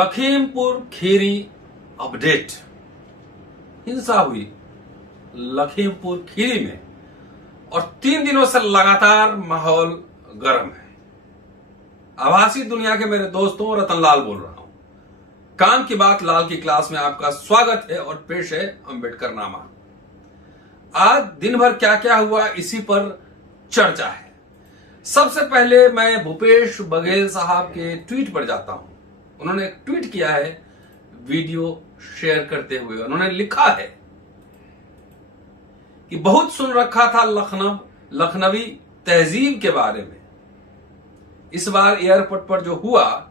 Lakhimpur Kheri update. हिंसा हुई लखीमपुर खीरी में और 3 दिनों से लगातार माहौल गर्म है। आभासी दुनिया के मेरे दोस्तों, रतनलाल बोल रहा हूं। काम की बात लाल की क्लास में आपका स्वागत है और पेश है अम्बेडकर नामा। आज दिन भर क्या क्या हुआ इसी पर चर्चा है। सबसे पहले मैं भूपेश बघेल साहब के ट्वीट पर जाता हूं। उन्होंने एक ट्वीट किया है वीडियो शेयर करते हुए। उन्होंने लिखा है कि बहुत सुन रखा था लखनवी तहजीब के बारे में, इस बार एयरपोर्ट पर जो हुआ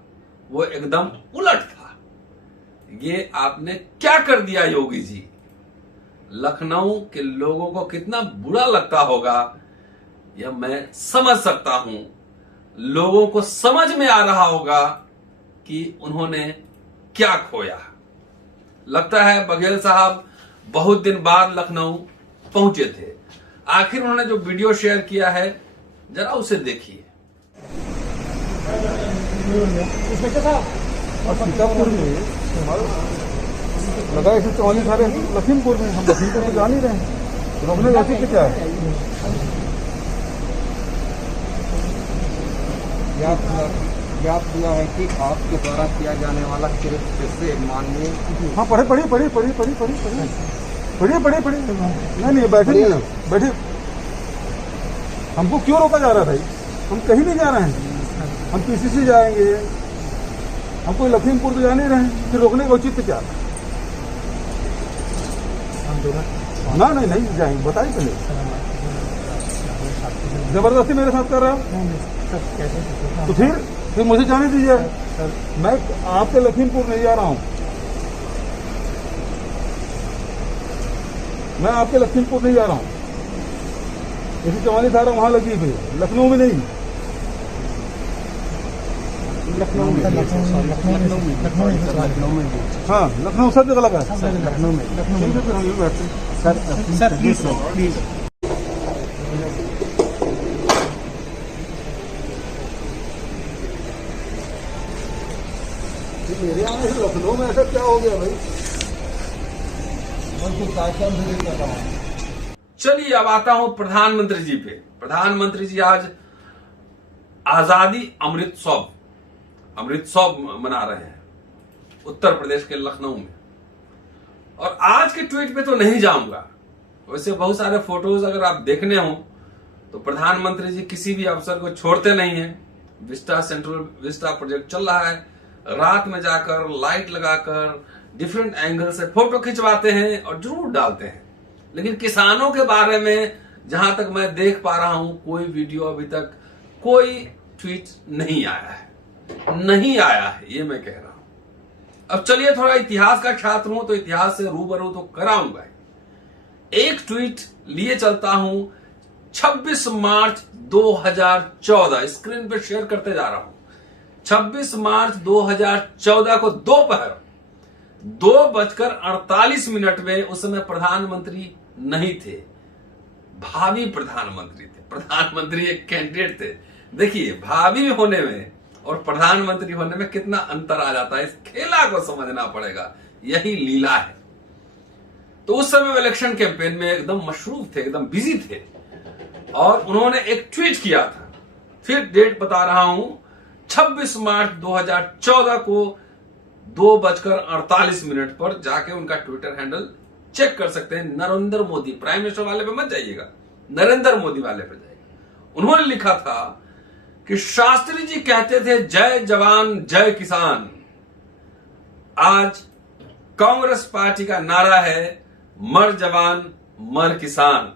वो एकदम उलट था। ये आपने क्या कर दिया योगी जी। लखनऊ के लोगों को कितना बुरा लगता होगा यह मैं समझ सकता हूं। लोगों को समझ में आ रहा होगा कि उन्होंने क्या खोया। लगता है बघेल साहब बहुत दिन बाद लखनऊ पहुंचे थे। आखिर उन्होंने जो वीडियो शेयर किया है जरा उसे देखिए। सीतापुर में लगा 144 सारे लखीमपुर में, हम लखीमपुर में जान ही रहे हैं। रोकने जाती क्या है? ज्ञात हुआ है कि आपके द्वारा किया जाने वाला कृत्य से माननीय। हाँ, पढ़े नहीं बैठे। हमको क्यों रोका जा रहा है भाई? हम कहीं नहीं जा रहे हैं। हम पीसीसी जाएंगे, हम कोई लखीमपुर तो जा नहीं रहे हैं। फिर रोकने का औचित्य क्या? ना नहीं जाएंगे, बताइए पहले। जबरदस्ती मेरे साथ कर रहा हूँ तो फिर मुझे जाने दीजिए। मैं आपके लखीमपुर नहीं जा रहा हूँ। मैं आपके लखीमपुर नहीं जा रहा हूँ। 144 धारा वहां लगी हुई, लखनऊ में नहीं। लखनऊ में हाँ, लखनऊ सब जगह लगा है। लखनऊ में फिर हम लोग बैठते हैं। सर प्लीज मेरे आने से लखनऊ में ऐसा क्या हो गया भाई? चलिए अब आता हूं प्रधानमंत्री जी पे। प्रधानमंत्री जी आज आजादी अमृतसर मना रहे हैं उत्तर प्रदेश के लखनऊ में। और आज के ट्वीट पे तो नहीं जाऊंगा। वैसे बहुत सारे फोटोज अगर आप देखने हो तो प्रधानमंत्री जी किसी भी अवसर को छोड़ते नहीं है। सेंट्रल विस्टा प्रोजेक्ट चल रहा है, रात में जाकर लाइट लगाकर डिफरेंट एंगल से फोटो खिंचवाते हैं और जरूर डालते हैं। लेकिन किसानों के बारे में जहां तक मैं देख पा रहा हूं कोई वीडियो अभी तक, कोई ट्वीट नहीं आया है, ये मैं कह रहा हूं। अब चलिए, थोड़ा इतिहास का छात्र हूं तो इतिहास से रूबरू तो कराऊंगा। एक ट्वीट लिए चलता हूं 26 मार्च 2014, स्क्रीन पे शेयर करते जा रहा हूं। 26 मार्च 2014 को दोपहर 2:48 में, उस समय प्रधानमंत्री नहीं थे, भावी प्रधानमंत्री थे। प्रधानमंत्री एक कैंडिडेट थे। देखिए, भावी होने में और प्रधानमंत्री होने में कितना अंतर आ जाता है। इस खेला को समझना पड़ेगा, यही लीला है। तो उस समय वो इलेक्शन कैंपेन में एकदम मशरूफ थे, एकदम बिजी थे और उन्होंने एक ट्वीट किया था। फिर डेट बता रहा हूं, 26 मार्च 2014 को 2:48 पर जाके उनका ट्विटर हैंडल चेक कर सकते हैं। नरेंद्र मोदी, प्राइम मिनिस्टर वाले पे मत जाइएगा, नरेंद्र मोदी वाले पे जाइएगा। उन्होंने लिखा था कि शास्त्री जी कहते थे जय जवान जय किसान। आज कांग्रेस पार्टी का नारा है मर जवान मर किसान।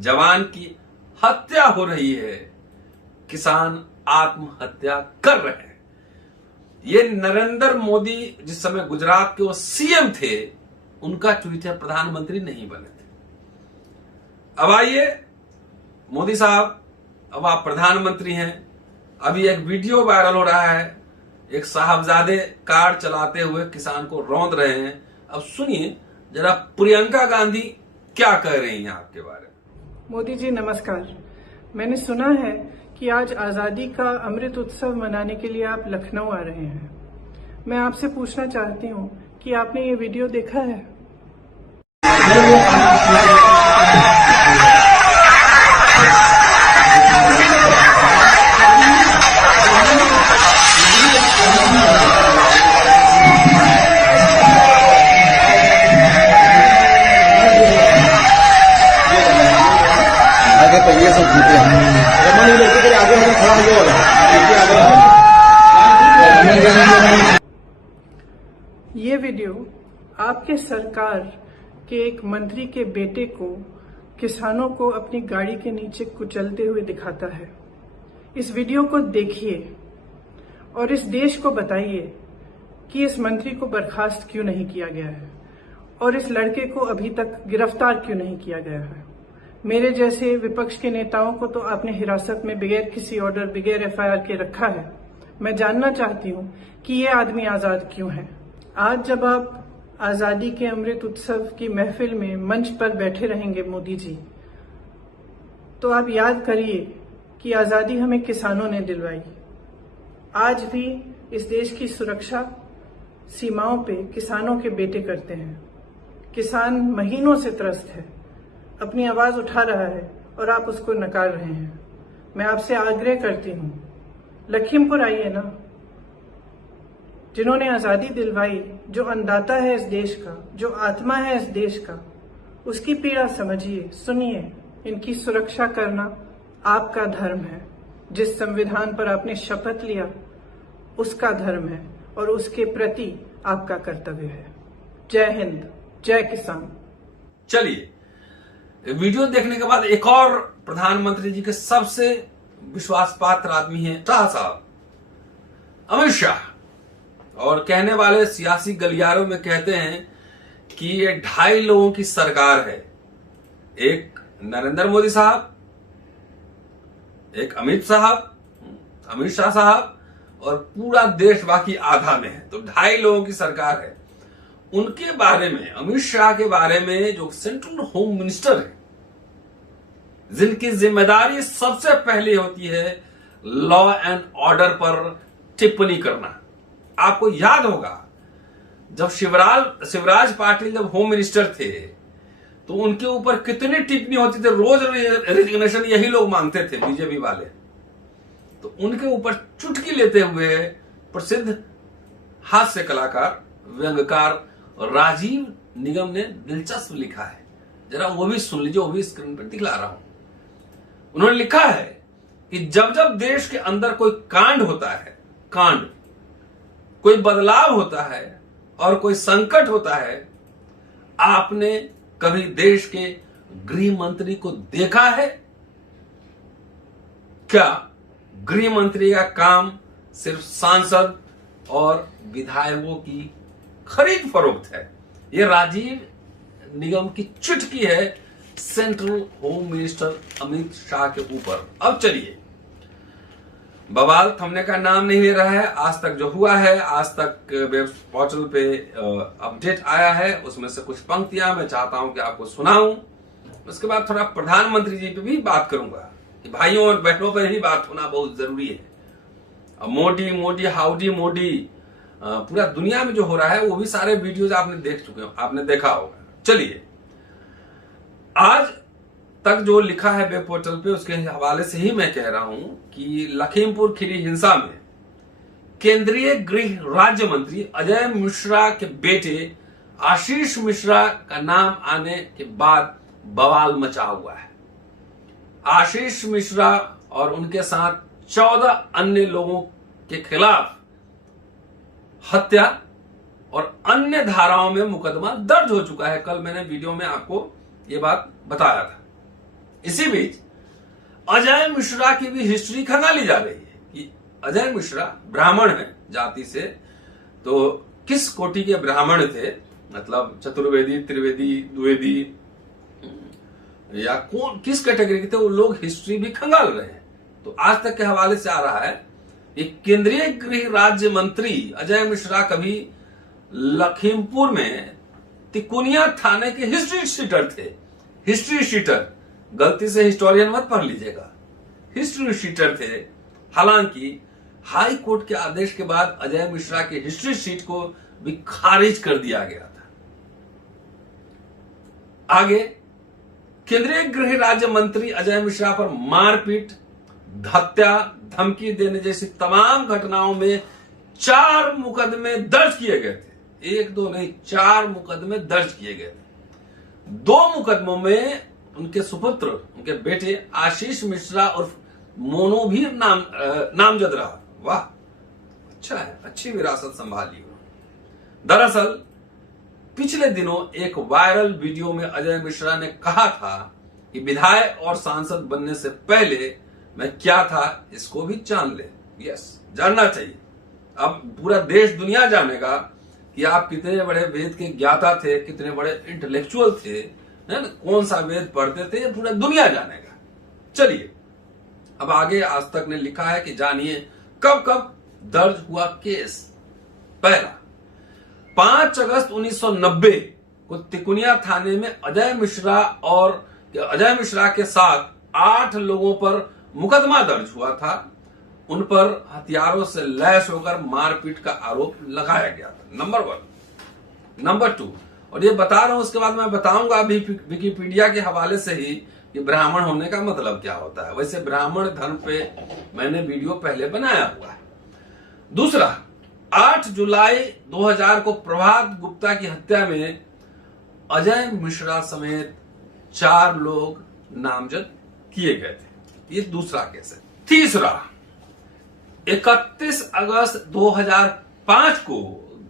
जवान की हत्या हो रही है, किसान आत्महत्या कर रहे हैं। ये नरेंद्र मोदी जिस समय गुजरात के वो सीएम थे, उनका ट्वीट है, प्रधानमंत्री नहीं बने थे। अब आइए मोदी साहब, अब आप प्रधानमंत्री हैं। अभी एक वीडियो वायरल हो रहा है, एक साहबजादे कार चलाते हुए किसान को रौंद रहे हैं। अब सुनिए जरा प्रियंका गांधी क्या कह रही हैं आपके बारे में। मोदी जी नमस्कार। मैंने सुना है कि आज आजादी का अमृत उत्सव मनाने के लिए आप लखनऊ आ रहे हैं। मैं आपसे पूछना चाहती हूँ कि आपने ये वीडियो देखा है? आगे तो ये सब जीते आगे खड़ा ये वीडियो आपके सरकार के एक मंत्री के बेटे को किसानों को अपनी गाड़ी के नीचे कुचलते हुए दिखाता है। इस वीडियो को देखिए और इस देश को बताइए कि इस मंत्री को बर्खास्त क्यों नहीं किया गया है और इस लड़के को अभी तक गिरफ्तार क्यों नहीं किया गया है। मेरे जैसे विपक्ष के नेताओं को तो आपने हिरासत में बगैर किसी ऑर्डर, बगैर एफआईआर के रखा है। मैं जानना चाहती हूँ कि ये आदमी आजाद क्यों है। आज जब आप आजादी के अमृत उत्सव की महफिल में मंच पर बैठे रहेंगे मोदी जी, तो आप याद करिए कि आजादी हमें किसानों ने दिलवाई। आज भी इस देश की सुरक्षा सीमाओं पे किसानों के बेटे करते हैं। किसान महीनों से त्रस्त है, अपनी आवाज उठा रहा है और आप उसको नकार रहे हैं। मैं आपसे आग्रह करती हूँ, लखीमपुर आइए ना। जिन्होंने आजादी दिलवाई, जो अन्नदाता है इस देश का, जो आत्मा है इस देश का, उसकी पीड़ा समझिए, सुनिए। इनकी सुरक्षा करना आपका धर्म है। जिस संविधान पर आपने शपथ लिया उसका धर्म है और उसके प्रति आपका कर्तव्य है। जय हिंद, जय किसान। चलिए, वीडियो देखने के बाद एक और प्रधानमंत्री जी के सबसे विश्वास पात्र आदमी है शाह साहब, अमित शाह। और कहने वाले सियासी गलियारों में कहते हैं कि ये 2.5 लोगों की सरकार है। एक नरेंद्र मोदी साहब, एक अमित शाह साहब और पूरा देश बाकी आधा में है, तो 2.5 लोगों की सरकार है। उनके बारे में, अमित शाह के बारे में, जो सेंट्रल होम मिनिस्टर है, जिनकी जिम्मेदारी सबसे पहले होती है लॉ एंड ऑर्डर पर टिप्पणी करना। आपको याद होगा जब शिवराज पाटिल जब होम मिनिस्टर थे तो उनके ऊपर कितनी टिप्पणी होती थी, रोज रेजिग्नेशन यही लोग मांगते थे, बीजेपी वाले। तो उनके ऊपर चुटकी लेते हुए प्रसिद्ध हास्य कलाकार, व्यंग्यकार राजीव निगम ने दिलचस्प लिखा है, जरा वो भी सुन लीजिए, वो भी स्क्रीन पर दिखला रहा हूं। उन्होंने लिखा है कि जब जब देश के अंदर कोई कांड होता है, कोई बदलाव होता है और कोई संकट होता है, आपने कभी देश के गृह मंत्री को देखा है क्या? गृह मंत्री का काम सिर्फ सांसद और विधायकों की खरीद फरोख्त है। यह राजीव निगम की चुटकी है central home minister Amit Shah के ऊपर। अब चलिए, बवाल थमने का नाम नहीं ले रहा है। आज तक जो हुआ है, आज तक वेब पोर्टल पे अपडेट आया है, उसमें से कुछ पंक्तियां मैं चाहता हूं कि आपको सुनाऊं। उसके बाद थोड़ा प्रधानमंत्री जी पे भी बात करूंगा कि भाइयों और बहनों पर ही बात होना बहुत जरूरी है। अब मोदी हाउडी मोदी, पूरा दुनिया में जो हो रहा है वो भी सारे वीडियोज आपने देख चुके हो, आपने देखा होगा। चलिए, आज तक जो लिखा है वेब पोर्टल पे, उसके हवाले से ही मैं कह रहा हूं कि लखीमपुर खीरी हिंसा में केंद्रीय गृह राज्य मंत्री अजय मिश्रा के बेटे आशीष मिश्रा का नाम आने के बाद बवाल मचा हुआ है। आशीष मिश्रा और उनके साथ 14 अन्य लोगों के खिलाफ हत्या और अन्य धाराओं में मुकदमा दर्ज हो चुका है। कल मैंने वीडियो में आपको ये बात बताया था। इसी बीच अजय मिश्रा की भी हिस्ट्री खंगाली जा रही है कि अजय मिश्रा ब्राह्मण है जाति से, तो किस कोटि के ब्राह्मण थे, मतलब चतुर्वेदी, त्रिवेदी, द्विवेदी या कौन किस कैटेगरी के थे, वो लोग हिस्ट्री भी खंगाल रहे हैं। तो आज तक के हवाले से आ रहा है कि केंद्रीय गृह राज्य मंत्री अजय मिश्रा कभी लखीमपुर में तिकोनिया थाने के हिस्ट्री शीटर थे। हिस्ट्री शीटर, गलती से हिस्टोरियन मत पढ़ लीजिएगा, हिस्ट्री शीटर थे। हालांकि हाई कोर्ट के आदेश के बाद अजय मिश्रा की हिस्ट्री शीट को भी खारिज कर दिया गया था। आगे केंद्रीय गृह राज्य मंत्री अजय मिश्रा पर मारपीट, हत्या, धमकी देने जैसी तमाम घटनाओं में 4 मुकदमे दर्ज किए गए थे। 1 2 नहीं, 4 मुकदमे दर्ज किए गए थे। 2 मुकदमों में उनके सुपुत्र, उनके बेटे आशीष मिश्रा और मोनू भी नामजद रहा। वाह, अच्छा है, अच्छी विरासत संभाली हो। दरअसल पिछले दिनों एक वायरल वीडियो में अजय मिश्रा ने कहा था कि विधायक और सांसद बनने से पहले मैं क्या था इसको भी जान ले। यस, जानना चाहिए। अब पूरा देश दुनिया जानेगा कि आप कितने बड़े वेद के ज्ञाता थे, कितने बड़े इंटेलेक्चुअल थे, है ना, कौन सा वेद पढ़ते थे, ये पूरा दुनिया जानेगा। चलिए अब आगे आज तक ने लिखा है कि जानिए कब कब दर्ज हुआ केस। पहला, 5 अगस्त 1990 को तिकुनिया थाने में अजय मिश्रा के साथ 8 लोगों पर मुकदमा दर्ज हुआ था। उन पर हथियारों से लैस होकर मारपीट का आरोप लगाया गया था। नंबर 1। नंबर 2, और ये बता रहा हूं, उसके बाद मैं बताऊंगा अभी विकिपीडिया के हवाले से ही कि ब्राह्मण होने का मतलब क्या होता है। वैसे ब्राह्मण धर्म पे मैंने वीडियो पहले बनाया हुआ है। दूसरा, 8 जुलाई 2000 को प्रभात गुप्ता की हत्या में अजय मिश्रा समेत 4 लोग नामजद किए गए थे। ये दूसरा केस है। तीसरा, 31 अगस्त 2005 को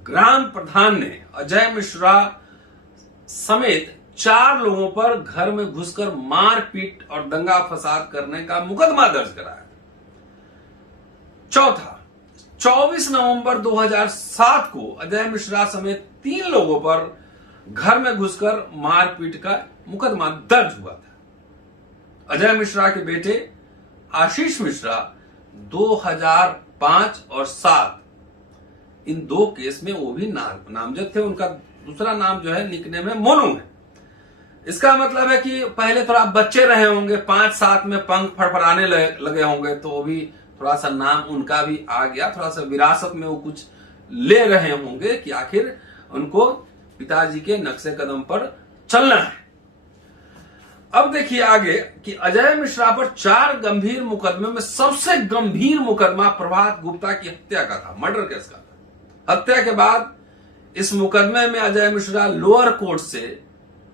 ग्राम प्रधान ने अजय मिश्रा समेत 4 लोगों पर घर में घुसकर मारपीट और दंगा फसाद करने का मुकदमा दर्ज कराया। चौथा, 24 नवंबर 2007 को अजय मिश्रा समेत 3 लोगों पर घर में घुसकर मारपीट का मुकदमा दर्ज हुआ था। अजय मिश्रा के बेटे आशीष मिश्रा 2005 और 7 इन 2 केस में वो भी नामजद थे। उनका दूसरा नाम जो है निकनेम है मोनू है। इसका मतलब है कि पहले थोड़ा बच्चे रहे होंगे, 5-7 में पंख फड़फड़ाने लगे होंगे, तो वो भी थोड़ा सा नाम उनका भी आ गया। थोड़ा सा विरासत में वो कुछ ले रहे होंगे कि आखिर उनको पिताजी के नक्शे कदम पर चलना है। अब देखिए आगे कि अजय मिश्रा पर 4 गंभीर मुकदमे में सबसे गंभीर मुकदमा प्रभात गुप्ता की हत्या का था, मर्डर केस का था। हत्या के बाद इस मुकदमे में अजय मिश्रा लोअर कोर्ट से,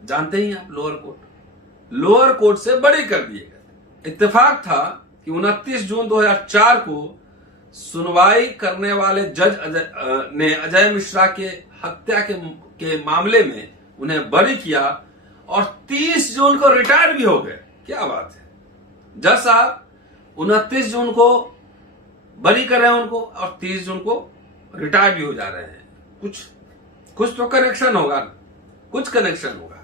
जानते ही आप लोअर कोर्ट से बरी कर दिए गए। इत्तेफाक था कि 29 जून 2004 को सुनवाई करने वाले जज ने अजय मिश्रा के हत्या के मामले में उन्हें बरी किया और 30 जून को रिटायर भी हो गए। क्या बात है, जज साहब 29 जून को बरी कर रहे हैं उनको और 30 जून को रिटायर भी हो जा रहे हैं। कुछ तो कनेक्शन होगा, कुछ कनेक्शन होगा।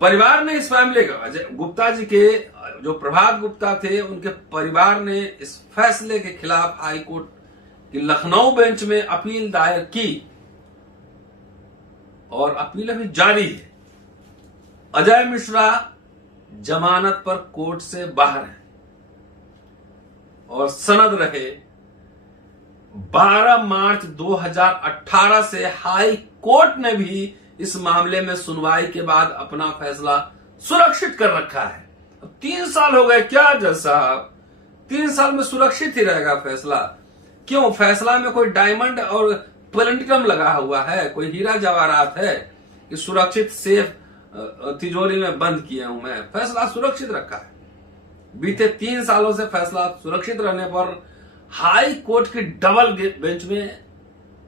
परिवार ने इस मामले का, अजय गुप्ता जी के जो प्रभात गुप्ता थे उनके परिवार ने इस फैसले के खिलाफ हाई कोर्ट की लखनऊ बेंच में अपील दायर की और अपील अभी जारी है। अजय मिश्रा जमानत पर कोर्ट से बाहर है और सनद रहे 12 मार्च 2018 से हाई कोर्ट ने भी इस मामले में सुनवाई के बाद अपना फैसला सुरक्षित कर रखा है। अब 3 साल हो गए, क्या जज साहब 3 साल में सुरक्षित ही रहेगा फैसला? क्यों, फैसला में कोई डायमंड और प्लेटिनम लगा हुआ है, कोई हीरा जवाहरात है कि सुरक्षित सेफ तिजोरी में बंद किए हूं मैं? फैसला सुरक्षित रखा है। बीते 3 सालों से फैसला सुरक्षित रहने पर हाई कोर्ट की डबल बेंच में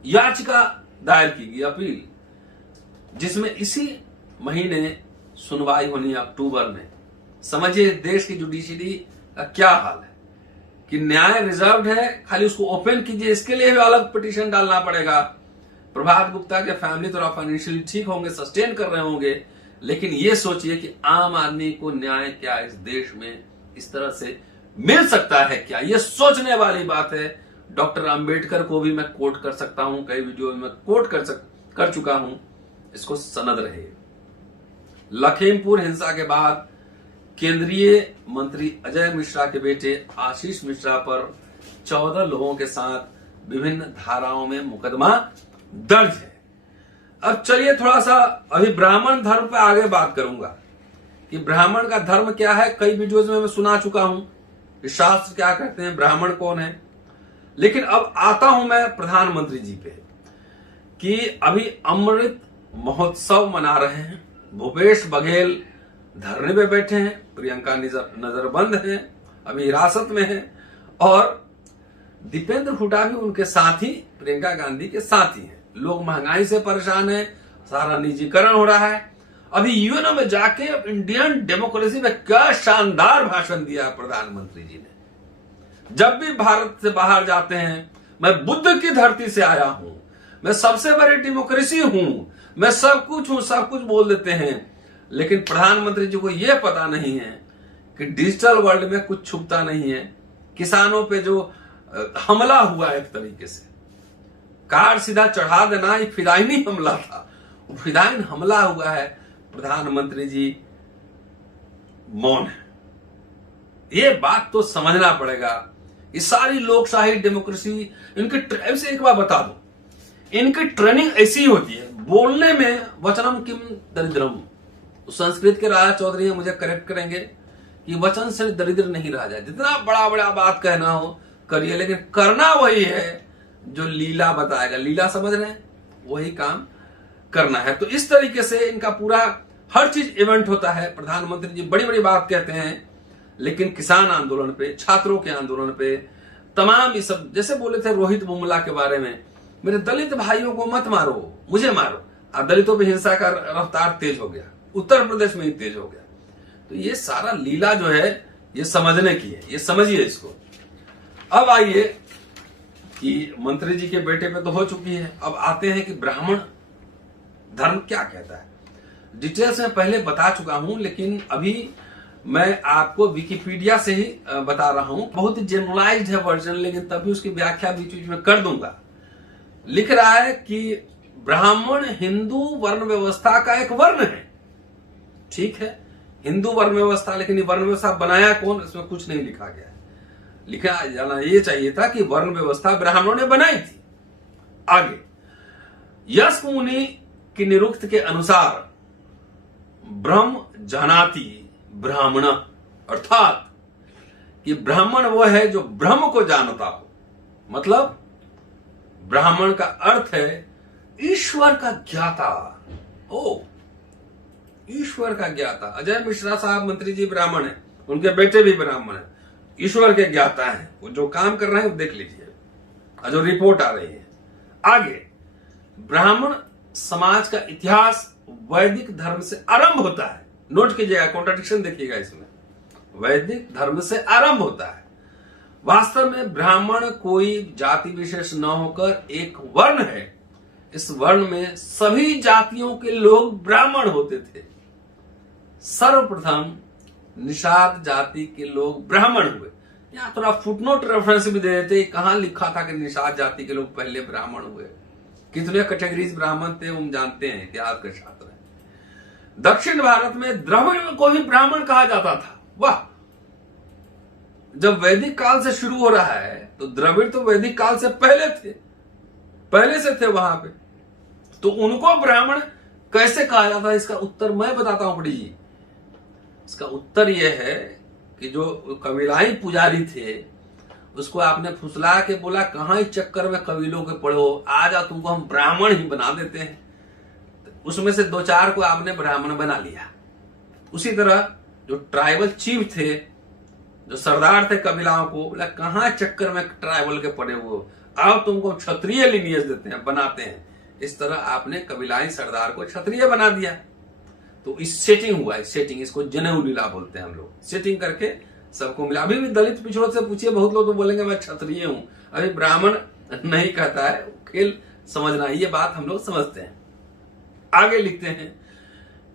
याचिका दायर की गई, अपील, जिसमें इसी महीने सुनवाई होनी है, अक्टूबर में। समझिए देश की जुडिशरी का क्या हाल है कि न्याय रिजर्व्ड है, खाली उसको ओपन कीजिए, इसके लिए भी अलग पिटीशन डालना पड़ेगा। प्रभात गुप्ता के फैमिली थोड़ा फाइनेंशियली ठीक होंगे, सस्टेन कर रहे होंगे, लेकिन ये सोचिए कि आम आदमी को न्याय क्या इस देश में इस तरह से मिल सकता है क्या? ये सोचने वाली बात है। डॉक्टर अंबेडकर को भी मैं कोट कर सकता हूं, कई वीडियो में कोट कर चुका हूं, इसको सनद रहे। लखीमपुर हिंसा के बाद केंद्रीय मंत्री अजय मिश्रा के बेटे आशीष मिश्रा पर 14 लोगों के साथ विभिन्न धाराओं में मुकदमा दर्ज है। अब चलिए थोड़ा सा अभी ब्राह्मण धर्म पे आगे बात करूंगा कि ब्राह्मण का धर्म क्या है। कई वीडियोज में मैं सुना चुका हूं कि शास्त्र क्या कहते हैं, ब्राह्मण कौन है। लेकिन अब आता हूं मैं प्रधानमंत्री जी पे कि अभी अमृत महोत्सव मना रहे हैं। भूपेश बघेल धरने पे बैठे हैं, प्रियंका नजरबंद हैं, अभी हिरासत में हैं, और दीपेंद्र हुड्डा भी उनके साथ ही, प्रियंका गांधी के साथ ही हैं। लोग महंगाई से परेशान हैं, सारा निजीकरण हो रहा है। अभी यूएनओ में जाके इंडियन डेमोक्रेसी में क्या शानदार भाषण दिया प्रधानमंत्री जी ने। जब भी भारत से बाहर जाते हैं, मैं बुद्ध की धरती से आया हूं, मैं सबसे बड़ी डेमोक्रेसी हूं, मैं सब कुछ हूं, सब कुछ बोल देते हैं। लेकिन प्रधानमंत्री जी को यह पता नहीं है कि डिजिटल वर्ल्ड में कुछ छुपता नहीं है। किसानों पे जो हमला हुआ एक तरीके से, कार सीधा चढ़ा देना, ये फिदायनी हमला था, फिदायन हमला हुआ है। प्रधानमंत्री जी मौन है। ये बात तो समझना पड़ेगा। ये सारी लोकशाही डेमोक्रेसी, इनके से एक बार बता दो, इनकी ट्रेनिंग ऐसी होती है बोलने में, वचनम किम दरिद्रम। संस्कृत के राजा चौधरी मुझे करेक्ट करेंगे कि वचन से दरिद्र नहीं रहा जाए। जितना बड़ा बड़ा बात कहना हो करिए, लेकिन करना वही है जो लीला बताएगा। लीला समझ रहे हैं, वही काम करना है। तो इस तरीके से इनका पूरा हर चीज इवेंट होता है। प्रधानमंत्री जी बड़ी बड़ी बात कहते हैं, लेकिन किसान आंदोलन पे, छात्रों के आंदोलन पे, तमाम ये सब, जैसे बोले थे रोहित बुमला के बारे में, मेरे दलित भाइयों को मत मारो, मुझे मारो। अब दलितों पर हिंसा का रफ्तार तेज हो गया, उत्तर प्रदेश में ही तेज हो गया। तो ये सारा लीला जो है ये समझने की है, ये समझिए इसको। अब आइए कि मंत्री जी के बेटे पे तो हो चुकी है, अब आते हैं कि ब्राह्मण धर्म क्या कहता है। डिटेल्स में पहले बता चुका हूं, लेकिन अभी मैं आपको विकिपीडिया से ही बता रहा हूं। बहुत ही जनरलाइज्ड है वर्जन, लेकिन तभी उसकी व्याख्या बीच बीच में कर दूंगा। लिख रहा है कि ब्राह्मण हिंदू वर्ण व्यवस्था का एक वर्ण है। ठीक है, हिंदू वर्ण व्यवस्था, लेकिन ये वर्ण व्यवस्था बनाया कौन, इसमें कुछ नहीं लिखा गया है। लिखा जाना ये चाहिए था कि वर्ण व्यवस्था ब्राह्मणों ने बनाई थी। आगे, यश मुनि की निरुक्त के अनुसार ब्रह्म जानाति ब्राह्मण, अर्थात कि ब्राह्मण वो है जो ब्रह्म को जानता हो। मतलब ब्राह्मण का अर्थ है ईश्वर का ज्ञाता। ओ, ईश्वर का ज्ञाता। अजय मिश्रा साहब मंत्री जी ब्राह्मण है, उनके बेटे भी ब्राह्मण है, ईश्वर के ज्ञाता हैं। वो जो काम कर रहे हैं वो देख लीजिए, जो रिपोर्ट आ रही है। आगे, ब्राह्मण समाज का इतिहास वैदिक धर्म से आरंभ होता है। नोट कीजिएगा, कॉन्ट्रडिक्शन देखिएगा इसमें। वैदिक धर्म से आरंभ होता है। वास्तव में ब्राह्मण कोई जाति विशेष न होकर एक वर्ण है। इस वर्ण में सभी जातियों के लोग ब्राह्मण होते थे। सर्वप्रथम निषाद जाति के लोग ब्राह्मण हुए। यहां थोड़ा फुटनोट रेफरेंस भी दे देते, कहां लिखा था कि निषाद जाति के लोग पहले ब्राह्मण हुए। कितने कैटेगरीज ब्राह्मण थे हम जानते हैं, इतिहास के छात्र हैं। दक्षिण भारत में द्रविड़ को भी ब्राह्मण कहा जाता था। वाह, जब वैदिक काल से शुरू हो रहा है तो द्रविड़ तो वैदिक काल से पहले थे, पहले से थे वहां पे, तो उनको ब्राह्मण कैसे कहा जाता है? इसका उत्तर मैं बताता हूं पड़ी जी। इसका उत्तर यह है कि जो कबीलाई पुजारी थे उसको आपने फुसला के बोला कहां इस चक्कर में कबीलों के पढ़ो, आ जा तुमको हम ब्राह्मण ही बना देते हैं। तो उसमें से 2-4 को आपने ब्राह्मण बना लिया। उसी तरह जो ट्राइबल चीफ थे, जो सरदार थे कबीलाओं को, बोला कहां चक्कर में ट्राइबल के पड़े हुए, आओ तुमको क्षत्रिय लिनियज देते हैं, बनाते हैं। इस तरह आपने कबीलाई सरदार को क्षत्रिय बना दिया। तो इस सेटिंग हुआ, इस सेटिंग, इसको जनेऊ लीला बोलते हैं हम लोग। सेटिंग करके सबको मिला। अभी भी दलित पिछड़ों से पूछिए, बहुत लोग तो बोलेंगे मैं क्षत्रिय हूं। अभी ब्राह्मण नहीं कहता है, खेल समझना, ये बात हम लोग समझते हैं। आगे लिखते हैं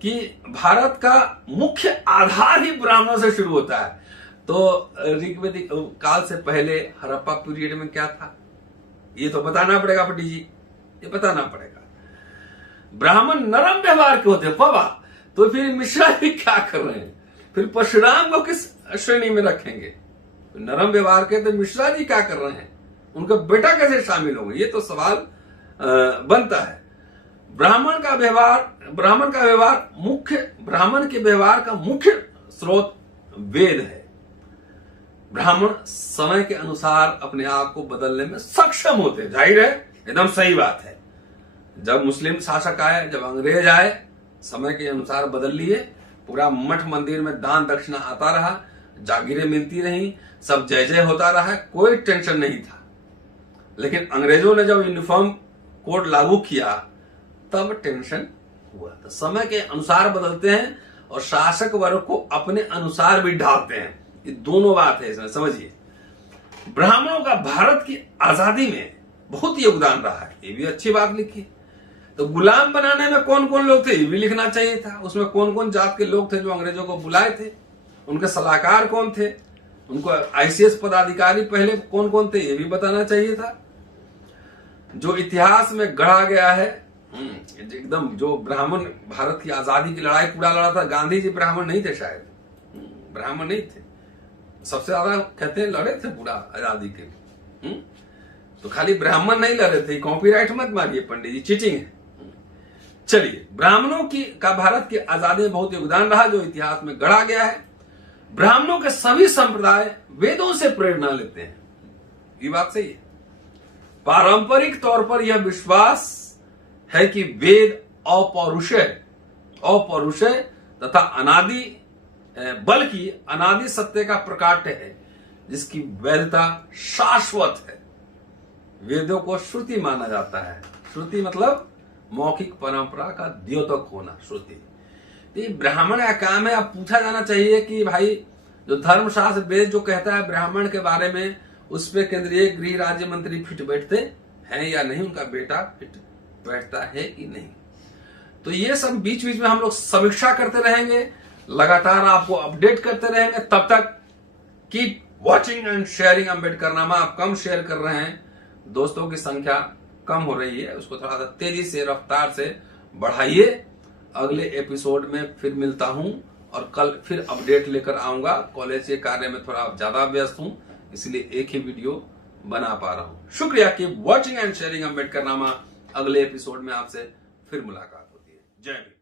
कि भारत का मुख्य आधार ही ब्राह्मणों से शुरू होता है। तो ऋग्वेदिक काल से पहले हड़प्पा पीरियड में क्या था, ये तो बताना पड़ेगा पटी जी, ये बताना पड़ेगा। ब्राह्मण नरम व्यवहार के होते हैं बाबा, तो फिर मिश्रा भी क्या कर रहे हैं? फिर परशुराम को किस श्रेणी में रखेंगे? तो नरम व्यवहार के तो मिश्रा जी क्या कर रहे हैं, उनका बेटा कैसे शामिल होंगे, ये तो सवाल बनता है। ब्राह्मण के व्यवहार का मुख्य स्रोत वेद है। ब्राह्मण समय के अनुसार अपने आप को बदलने में सक्षम होते हैं, जाहिर है, एकदम सही बात है। जब मुस्लिम शासक आए, जब अंग्रेज आए, समय के अनुसार बदल लिए। पूरा मठ मंदिर में दान दक्षिणा आता रहा, जागीरें मिलती रही, सब जय जय होता रहा, कोई टेंशन नहीं था। लेकिन अंग्रेजों ने जब यूनिफॉर्म कोड लागू किया तब टेंशन हुआ। तो समय के अनुसार बदलते हैं और शासक वर्ग को अपने अनुसार भी ढालते हैं। ये दोनों बात है इसमें, समझिए। ब्राह्मणों का भारत की आजादी में बहुत योगदान रहा है, ये भी अच्छी बात लिखी। तो गुलाम बनाने में कौन कौन लोग थे, ये भी लिखना चाहिए था। उसमें कौन कौन जात के लोग थे जो अंग्रेजों को बुलाए थे, उनके सलाहकार कौन थे, उनको आईसीएस पदाधिकारी पहले कौन कौन थे, ये भी बताना चाहिए था। जो इतिहास में गढ़ा गया है एकदम, जो ब्राह्मण भारत की आजादी की लड़ाई पूरा लड़ा था, गांधी जी ब्राह्मण नहीं थे, शायद ब्राह्मण नहीं थे, सबसे ज्यादा कहते हैं लड़े थे पूरा आजादी के लिए। तो खाली ब्राह्मण नहीं लड़े थे, कॉपीराइट मत मारिए पंडित जी, चीटिंग है। चलिए, ब्राह्मणों का भारत की आजादी में बहुत योगदान रहा, जो इतिहास में गढ़ा गया है। ब्राह्मणों के सभी संप्रदाय वेदों से प्रेरणा लेते हैं, ये बात सही है। पारंपरिक तौर पर यह विश्वास है कि वेद अपौरुषेय तथा बल्कि अनादि सत्य का प्रकाट्य है, जिसकी वैधता शाश्वत है। वेदों को श्रुति माना जाता है। श्रुति मतलब मौखिक परंपरा का द्योतक होना, श्रुति। तो ब्राह्मण का काम है। अब पूछा जाना चाहिए कि भाई जो धर्मशास्त्र वेद जो कहता है ब्राह्मण के बारे में, उस पे केंद्रीय गृह राज्य मंत्री फिट बैठते हैं या नहीं, उनका बेटा फिट बैठता है कि नहीं। तो ये सब बीच बीच में हम लोग समीक्षा करते रहेंगे, लगातार आपको अपडेट करते रहेंगे। तब तक keep watching and sharing Ambedkarnama. आप कम शेयर कर रहे हैं, दोस्तों की संख्या कम हो रही है, उसको थोड़ा सा तेजी से, रफ्तार से बढ़ाइए। अगले एपिसोड में फिर मिलता हूं और कल फिर अपडेट लेकर आऊंगा। कॉलेज के कार्य में थोड़ा ज्यादा व्यस्त हूं, इसलिए एक ही वीडियो बना पा रहा हूं। शुक्रिया। Keep watching and sharing Ambedkarnama. अगले एपिसोड में आपसे फिर मुलाकात होती है। जय हिंद।